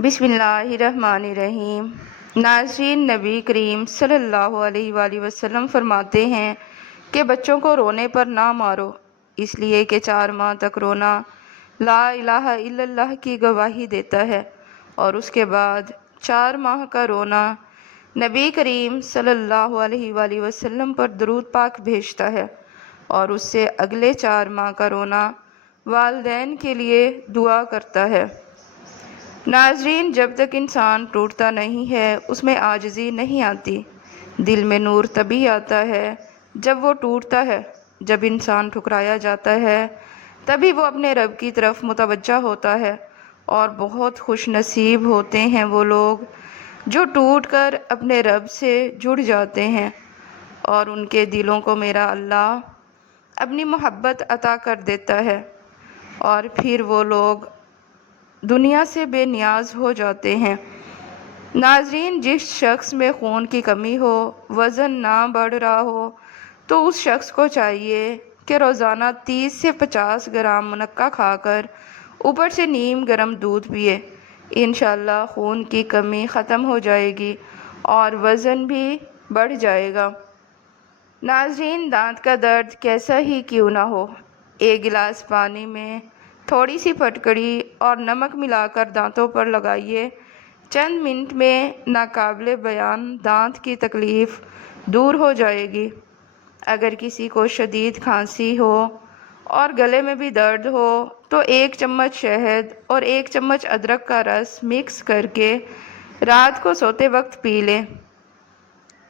بسم اللہ الرحمن الرحیم۔ ناظرین، نبی کریم صلی اللہ علیہ وآلہ وسلم فرماتے ہیں کہ بچوں کو رونے پر نہ مارو، اس لیے کہ 4 ماہ تک رونا لا الہ الا اللہ کی گواہی دیتا ہے، اور اس کے بعد 4 ماہ کا رونا نبی کریم صلی اللہ علیہ وآلہ وسلم پر درود پاک بھیجتا ہے، اور اس سے اگلے 4 ماہ کا رونا والدین کے لیے دعا کرتا ہے۔ ناظرین، جب تک انسان ٹوٹتا نہیں ہے اس میں عاجزی نہیں آتی۔ دل میں نور تبھی آتا ہے جب وہ ٹوٹتا ہے۔ جب انسان ٹھکرایا جاتا ہے تبھی وہ اپنے رب کی طرف متوجہ ہوتا ہے، اور بہت خوش نصیب ہوتے ہیں وہ لوگ جو ٹوٹ کر اپنے رب سے جڑ جاتے ہیں، اور ان کے دلوں کو میرا اللہ اپنی محبت عطا کر دیتا ہے، اور پھر وہ لوگ دنیا سے بے نیاز ہو جاتے ہیں۔ ناظرین، جس شخص میں خون کی کمی ہو، وزن نہ بڑھ رہا ہو، تو اس شخص کو چاہیے کہ روزانہ 30 سے 50 گرام منقع کھا کر اوپر سے نیم گرم دودھ پیے۔ انشاءاللہ خون کی کمی ختم ہو جائے گی اور وزن بھی بڑھ جائے گا۔ ناظرین، دانت کا درد کیسا ہی کیوں نہ ہو، 1 گلاس پانی میں تھوڑی سی پھٹکڑی اور نمک ملا کر دانتوں پر لگائیے۔ چند منٹ میں ناقابل بیان دانت کی تکلیف دور ہو جائے گی۔ اگر کسی کو شدید کھانسی ہو اور گلے میں بھی درد ہو تو 1 چمچ شہد اور 1 چمچ ادرک کا رس مکس کر کے رات کو سوتے وقت پی لیں۔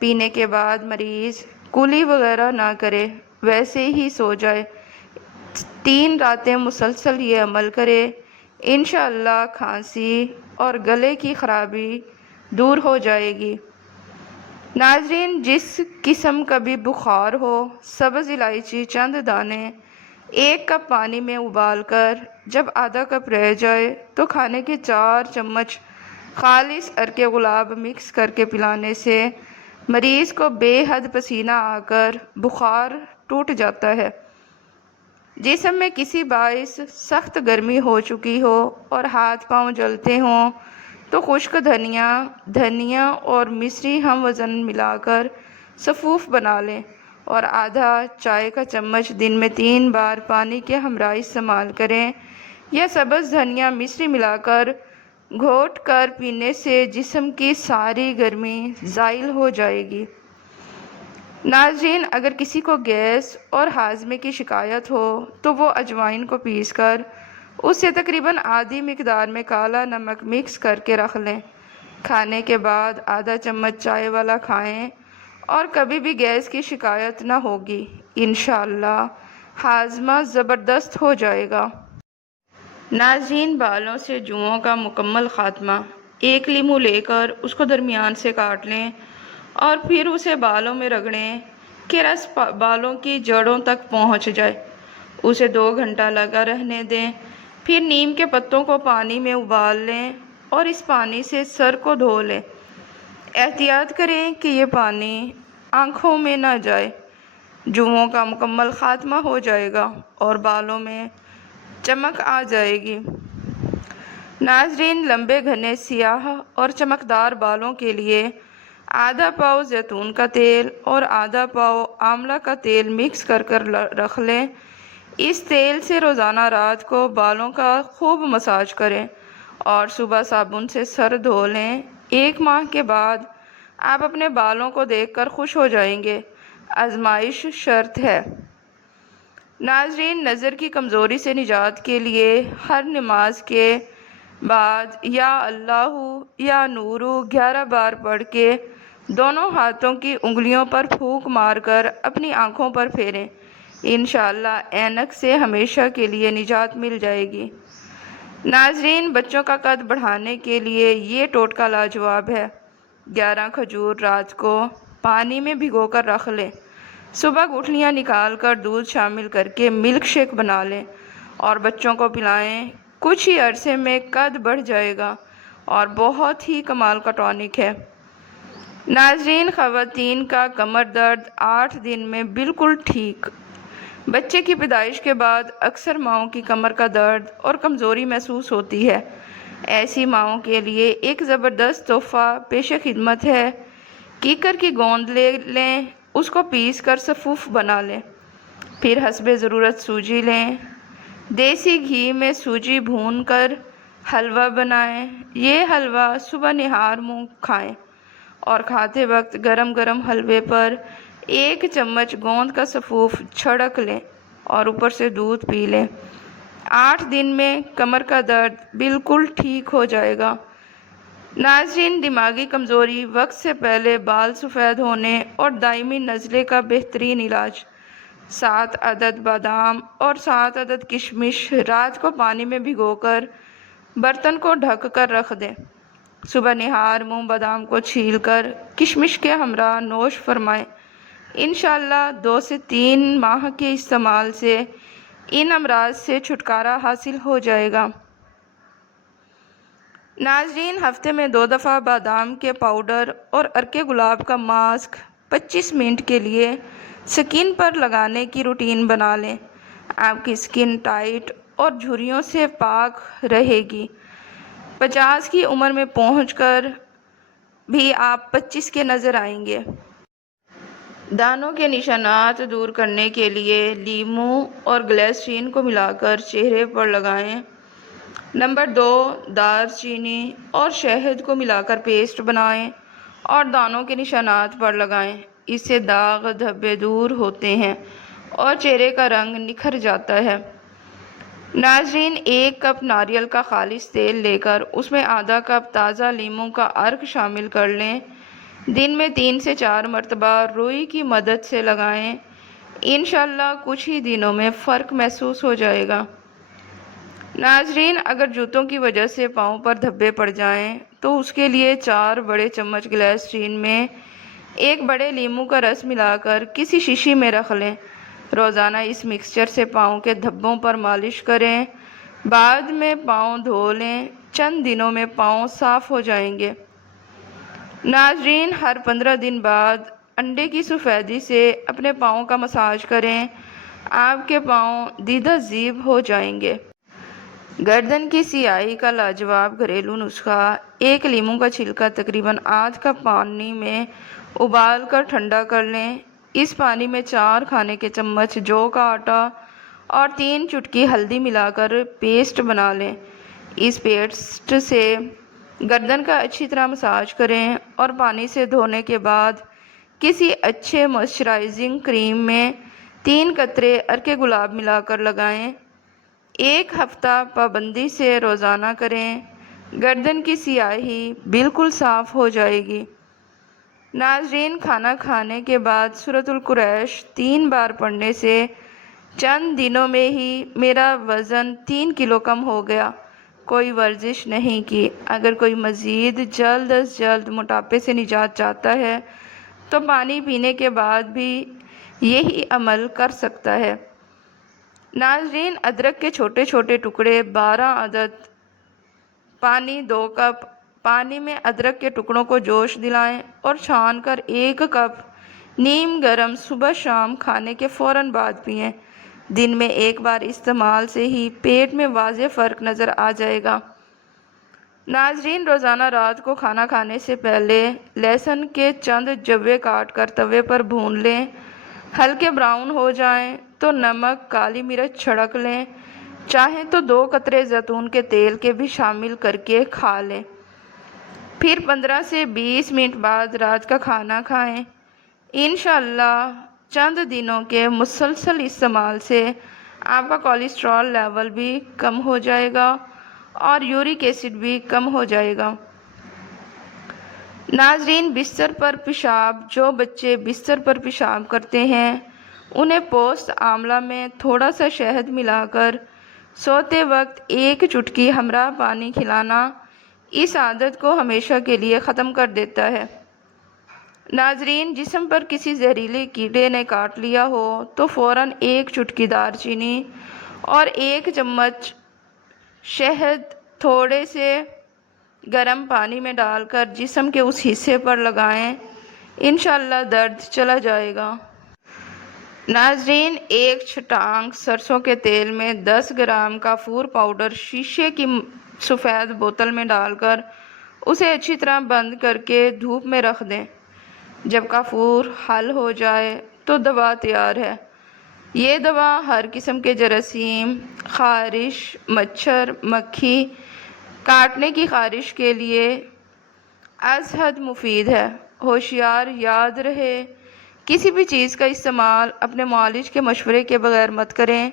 پینے کے بعد مریض کلی وغیرہ نہ کرے، ویسے ہی سو جائے۔ 3 راتیں مسلسل یہ عمل کرے، انشاءاللہ کھانسی اور گلے کی خرابی دور ہو جائے گی۔ ناظرین، جس قسم کا بھی بخار ہو، سبز الائچی چند دانے 1 کپ پانی میں ابال کر جب آدھا کپ رہ جائے تو کھانے کے 4 چمچ خالص عرق گلاب مکس کر کے پلانے سے مریض کو بے حد پسینہ آ کر بخار ٹوٹ جاتا ہے۔ جسم میں کسی باعث سخت گرمی ہو چکی ہو اور ہاتھ پاؤں جلتے ہوں تو خشک دھنیا اور مصری ہم وزن ملا کر سفوف بنا لیں، اور آدھا چائے کا چمچ دن میں 3 بار پانی کے ہمراہ استعمال کریں، یا سبز دھنیا مصری ملا کر گھونٹ کر پینے سے جسم کی ساری گرمی زائل ہو جائے گی۔ ناظرین، اگر کسی کو گیس اور ہاضمے کی شکایت ہو تو وہ اجوائن کو پیس کر اس سے تقریباً آدھی مقدار میں کالا نمک مکس کر کے رکھ لیں۔ کھانے کے بعد آدھا چمچ چائے والا کھائیں اور کبھی بھی گیس کی شکایت نہ ہوگی۔ انشاءاللہ ہاضمہ زبردست ہو جائے گا۔ ناظرین، بالوں سے جوؤں کا مکمل خاتمہ۔ 1 لیموں لے کر اس کو درمیان سے کاٹ لیں اور پھر اسے بالوں میں رگڑیں کہ رس بالوں کی جڑوں تک پہنچ جائے۔ اسے 2 گھنٹہ لگا رہنے دیں، پھر نیم کے پتوں کو پانی میں ابال لیں اور اس پانی سے سر کو دھو لیں۔ احتیاط کریں کہ یہ پانی آنکھوں میں نہ جائے۔ جوؤں کا مکمل خاتمہ ہو جائے گا اور بالوں میں چمک آ جائے گی۔ ناظرین، لمبے گھنے سیاہ اور چمکدار بالوں کے لیے آدھا پاؤ زیتون کا تیل اور آدھا پاؤ آملہ کا تیل مکس کر رکھ لیں۔ اس تیل سے روزانہ رات کو بالوں کا خوب مساج کریں اور صبح صابن سے سر دھو لیں۔ 1 ماہ کے بعد آپ اپنے بالوں کو دیکھ کر خوش ہو جائیں گے۔ آزمائش شرط ہے۔ ناظرین، نظر کی کمزوری سے نجات کے لیے ہر نماز کے بعد یا اللہ یا نور 11 بار پڑھ کے دونوں ہاتھوں کی انگلیوں پر پھونک مار کر اپنی آنکھوں پر پھیریں۔ انشاءاللہ اینک سے ہمیشہ کے لیے نجات مل جائے گی۔ ناظرین، بچوں کا قد بڑھانے کے لیے یہ ٹوٹکا لاجواب ہے۔ 11 کھجور رات کو پانی میں بھگو کر رکھ لیں۔ صبح گٹھلیاں نکال کر دودھ شامل کر کے ملک شیک بنا لیں اور بچوں کو پلائیں۔ کچھ ہی عرصے میں قد بڑھ جائے گا اور بہت ہی کمال کا ٹونک ہے۔ ناظرین، خواتین کا کمر درد 8 دن میں بالکل ٹھیک۔ بچے کی پیدائش کے بعد اکثر ماؤں کی کمر کا درد اور کمزوری محسوس ہوتی ہے۔ ایسی ماؤں کے لیے ایک زبردست تحفہ پیش خدمت ہے۔ کیکر کی گوند لے لیں، اس کو پیس کر صفوف بنا لیں، پھر حسب ضرورت سوجی لیں، دیسی گھی میں سوجی بھون کر حلوہ بنائیں۔ یہ حلوہ صبح نہار منہ کھائیں اور کھاتے وقت گرم گرم حلوے پر 1 چمچ گوند کا صفوف چھڑک لیں اور اوپر سے دودھ پی لیں۔ 8 دن میں کمر کا درد بالکل ٹھیک ہو جائے گا۔ ناظرین، دماغی کمزوری، وقت سے پہلے بال سفید ہونے اور دائمی نزلے کا بہترین علاج۔ 7 عدد بادام اور 7 عدد کشمش رات کو پانی میں بھگو کر برتن کو ڈھک کر رکھ دیں۔ صبح نہار منہ بادام کو چھیل کر کشمش کے ہمراہ نوش فرمائیں۔ انشاءاللہ 2 سے 3 ماہ کے استعمال سے ان امراض سے چھٹکارا حاصل ہو جائے گا۔ ناظرین، ہفتے میں 2 دفعہ بادام کے پاؤڈر اور عرق گلاب کا ماسک 25 منٹ کے لیے سکن پر لگانے کی روٹین بنا لیں۔ آپ کی سکن ٹائٹ اور جھریوں سے پاک رہے گی۔ 50 کی عمر میں پہنچ کر بھی آپ 25 کے نظر آئیں گے۔ دانوں کے نشانات دور کرنے کے لیے لیموں اور گلیسرین کو ملا کر چہرے پر لگائیں۔ نمبر 2، دار چینی اور شہد کو ملا کر پیسٹ بنائیں اور دانوں کے نشانات پر لگائیں۔ اس سے داغ دھبے دور ہوتے ہیں اور چہرے کا رنگ نکھر جاتا ہے۔ ناظرین، 1 کپ ناریل کا خالص تیل لے کر اس میں آدھا کپ تازہ لیموں کا عرق شامل کر لیں۔ دن میں 3 سے 4 مرتبہ روئی کی مدد سے لگائیں۔ انشاءاللہ کچھ ہی دنوں میں فرق محسوس ہو جائے گا۔ ناظرین، اگر جوتوں کی وجہ سے پاؤں پر دھبے پڑ جائیں تو اس کے لیے 4 بڑے چمچ گلیسرین میں 1 بڑے لیموں کا رس ملا کر کسی شیشی میں رکھ لیں۔ روزانہ اس مکسچر سے پاؤں کے دھبوں پر مالش کریں، بعد میں پاؤں دھو لیں۔ چند دنوں میں پاؤں صاف ہو جائیں گے۔ ناظرین، ہر 15 دن بعد انڈے کی سفیدی سے اپنے پاؤں کا مساج کریں، آپ کے پاؤں دیدہ زیب ہو جائیں گے۔ گردن کی سیاہی کا لاجواب گھریلو نسخہ: 1 لیموں کا چھلکا تقریباً آدھ کپ پانی میں ابال کر ٹھنڈا کر لیں۔ اس پانی میں 4 کھانے کے چمچ جو کا آٹا اور 3 چٹکی ہلدی ملا کر پیسٹ بنا لیں۔ اس پیسٹ سے گردن کا اچھی طرح مساج کریں اور پانی سے دھونے کے بعد کسی اچھے موئسچرائزنگ کریم میں 3 قطرے عرق گلاب ملا کر لگائیں۔ 1 ہفتہ پابندی سے روزانہ کریں، گردن کی سیاہی بالکل صاف ہو جائے گی۔ ناظرین، کھانا کھانے کے بعد سورۃ القریش 3 بار پڑھنے سے چند دنوں میں ہی میرا وزن 3 کلو کم ہو گیا۔ کوئی ورزش نہیں کی۔ اگر کوئی مزید جلد از جلد موٹاپے سے نجات چاہتا ہے تو پانی پینے کے بعد بھی یہی عمل کر سکتا ہے۔ ناظرین، ادرک کے چھوٹے چھوٹے ٹکڑے 12 عدد۔ پانی 2 کپ۔ پانی میں ادرک کے ٹکڑوں کو جوش دلائیں اور چھان کر 1 کپ نیم گرم صبح شام کھانے کے فوراً بعد پئیں۔ دن میں 1 بار استعمال سے ہی پیٹ میں واضح فرق نظر آ جائے گا۔ ناظرین، روزانہ رات کو کھانا کھانے سے پہلے لہسن کے چند جوے کاٹ کر توے پر بھون لیں۔ ہلکے براؤن ہو جائیں تو نمک، کالی مرچ چھڑک لیں۔ چاہیں تو 2 قطرے زیتون کے تیل کے بھی شامل کر کے کھا لیں۔ پھر 15 سے 20 منٹ بعد رات کا کھانا کھائیں۔ انشاءاللہ چند دنوں کے مسلسل استعمال سے آپ کا کولیسٹرول لیول بھی کم ہو جائے گا اور یورک ایسڈ بھی کم ہو جائے گا۔ ناظرین، بستر پر پیشاب: جو بچے بستر پر پیشاب کرتے ہیں انہیں پوست آملہ میں تھوڑا سا شہد ملا کر سوتے وقت 1 چٹکی ہمراہ پانی کھلانا اس عادت کو ہمیشہ کے لیے ختم کر دیتا ہے۔ ناظرین، جسم پر کسی زہریلے کیڑے نے کاٹ لیا ہو تو فوراً 1 چٹکی دار چینی اور 1 چمچ شہد تھوڑے سے گرم پانی میں ڈال کر جسم کے اس حصے پر لگائیں۔ انشاءاللہ درد چلا جائے گا۔ ناظرین، 1 چھٹانک سرسوں کے تیل میں 10 گرام کافور پاؤڈر شیشے کی سفید بوتل میں ڈال کر اسے اچھی طرح بند کر کے دھوپ میں رکھ دیں۔ جب کافور حل ہو جائے تو دوا تیار ہے۔ یہ دوا ہر قسم کے جراثیم، خارش، مچھر، مکھی کاٹنے کی خارش کے لیے از حد مفید ہے۔ ہوشیار یاد رہے، کسی بھی چیز کا استعمال اپنے معالج کے مشورے کے بغیر مت کریں۔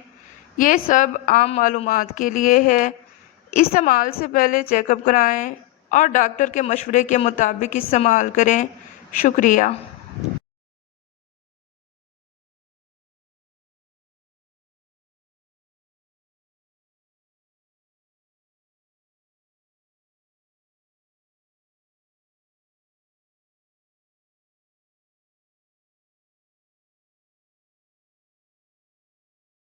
یہ سب عام معلومات کے لیے ہے۔ استعمال سے پہلے چیک اپ کرائیں اور ڈاکٹر کے مشورے کے مطابق استعمال کریں۔ شکریہ۔